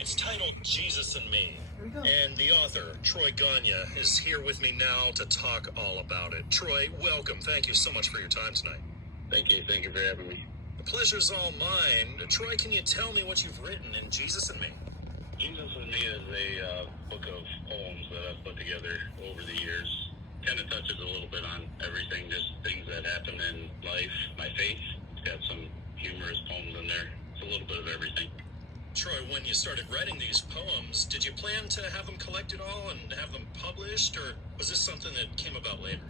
It's titled Jesus and Me. Here we go. And the author, Troy Gagne, is here with me now to talk all about it. Troy, welcome. Thank you so much for your time tonight. Thank you. Thank you for having me. The pleasure's all mine. Troy, can you tell me what you've written in Jesus and Me? Jesus and Me is a book of poems that I've put together over the years. Kind of touches a little bit on everything, just things that happen in life, my faith. It's got some humorous poems in there. It's a little bit of everything. Troy, when you started writing these poems, did you plan to have them collected all and have them published, or was this something that came about later?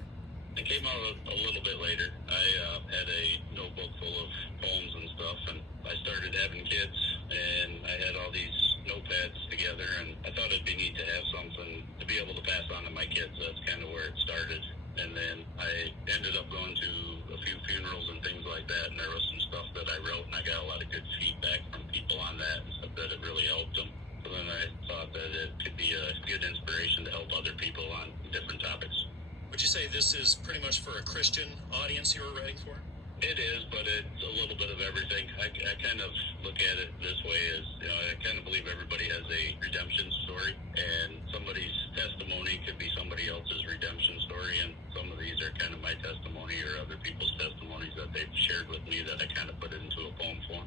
It came out a little bit later. I had a notebook full of poems and stuff, and I started having kids, and I had all these notepads together, and I thought it'd be neat to have something to be able to pass on to my kids. That's kind of where it started. And then I ended up going to a few funerals and things like that, and there was some stuff that I wrote, and I got a lot of good feedback from people on that and stuff that it really helped them. So then I thought that it could be a good inspiration to help other people on different topics. Would you say this is pretty much for a Christian audience you were writing for? It is, but it's a little bit of everything. I kind of look at it this way as, I kind of believe everybody has a redemption story, and somebody's testimony could be somebody else's redemption story, and some of these are kind of my testimony or other people's testimonies that they've shared with me that I kind of put it into a poem form.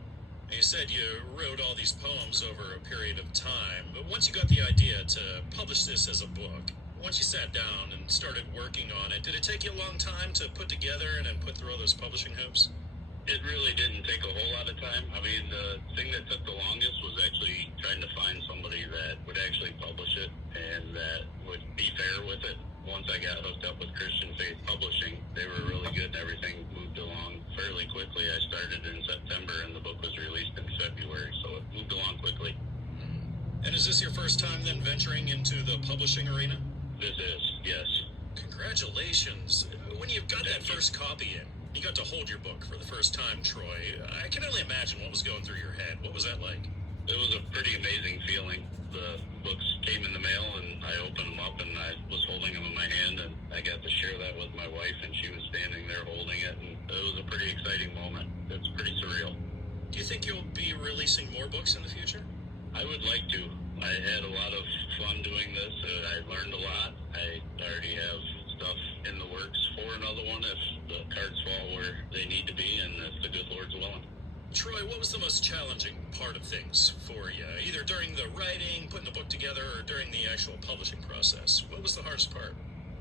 You said you wrote all these poems over a period of time, but once you got the idea to publish this as a book, once you sat down and started working on it, did it take you a long time to put together and then put through all those publishing hoops? It really didn't take a whole lot of time. I mean, the thing that took the longest was actually trying to find somebody that would actually publish it and that would be fair with it. Once I got hooked up with Christian Faith Publishing, they were really good and everything moved along fairly quickly. I started in September and the book was released in February, so it moved along quickly. And is this your first time then venturing into the publishing arena? This is, yes. Congratulations. When you got that first copy in, you got to hold your book for the first time, Troy. I can only imagine what was going through your head. What was that like? It was a pretty amazing feeling. The books came in the mail, and I opened them up, and I was holding them in my hand, and I got to share that with my wife, and she was standing there holding it, and it was a pretty exciting moment. It's pretty surreal. Do you think you'll be releasing more books in the future? I would like to. I had a lot of fun doing this. I learned a lot. I already have stuff in the works for another one if the cards fall where they need to be, and if the good Lord's willing. Troy, what was the most challenging part of things for you, either during the writing, putting the book together, or during the actual publishing process? What was the hardest part?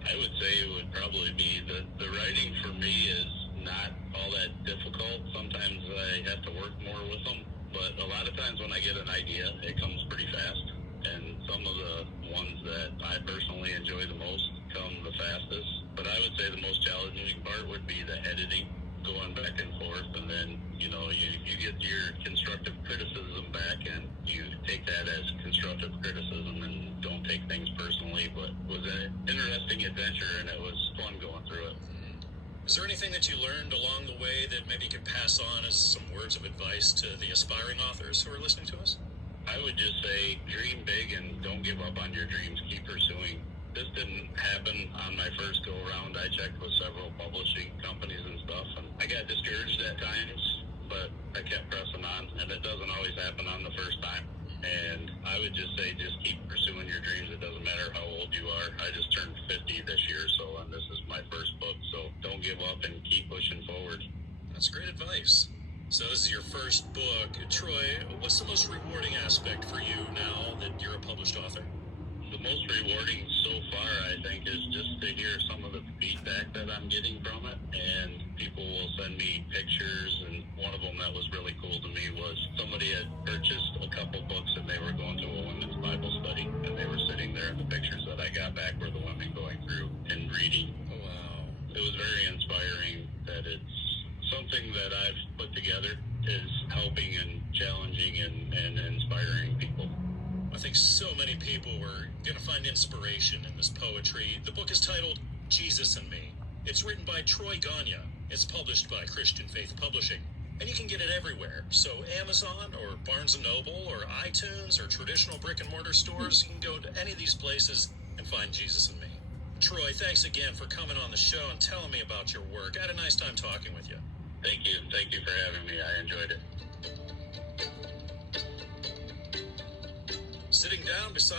I would say it would probably be the writing for me is not all that difficult. Sometimes I have to work more with them, but a lot of times when I get an idea, it comes pretty fast. And some of the ones that I personally enjoy the most come the fastest. But I would say the most challenging part would be the editing, going back and forth, and then, you get your constructive criticism back, and you take that as constructive criticism and don't take things personally. But it was an interesting adventure, and it was fun going through it. Is there anything that you learned along the way that maybe you could pass on as some words of advice to the aspiring authors who are listening to us? I would just say dream big and don't give up on your dreams. Keep pursuing. This didn't happen on my first go around. I checked with several publishing companies and stuff, and I got discouraged at times, but I kept pressing on, and it doesn't always happen on the first time. And I would just say just keep pursuing your dreams. It doesn't matter how old you are. I just turned 50 this year, and this is my first book, so don't give up and keep pushing forward. That's great advice. So this is your first book. Troy, what's the most rewarding aspect for you now that you're a published author? The most rewarding so far, I think, is just to hear some of the feedback that I'm getting from it. And people will send me pictures, and one of them that was really cool to me was somebody had purchased a couple books and they were going to a women's Bible study, and they were sitting there, and the pictures that I got back were the women going through and reading. Oh, wow. It was very inspiring that it's something that I've put together is helping and challenging and inspiring people. I think so many people are going to find inspiration in this poetry. The book is titled Jesus and Me. It's written by Troy Gagne. It's published by Christian Faith Publishing. And you can get it everywhere. So Amazon or Barnes & Noble or iTunes or traditional brick and mortar stores, you can go to any of these places and find Jesus and Me. Troy, thanks again for coming on the show and telling me about your work. I had a nice time talking with you. Thank you. Thank you for having me. I enjoyed it. sitting down beside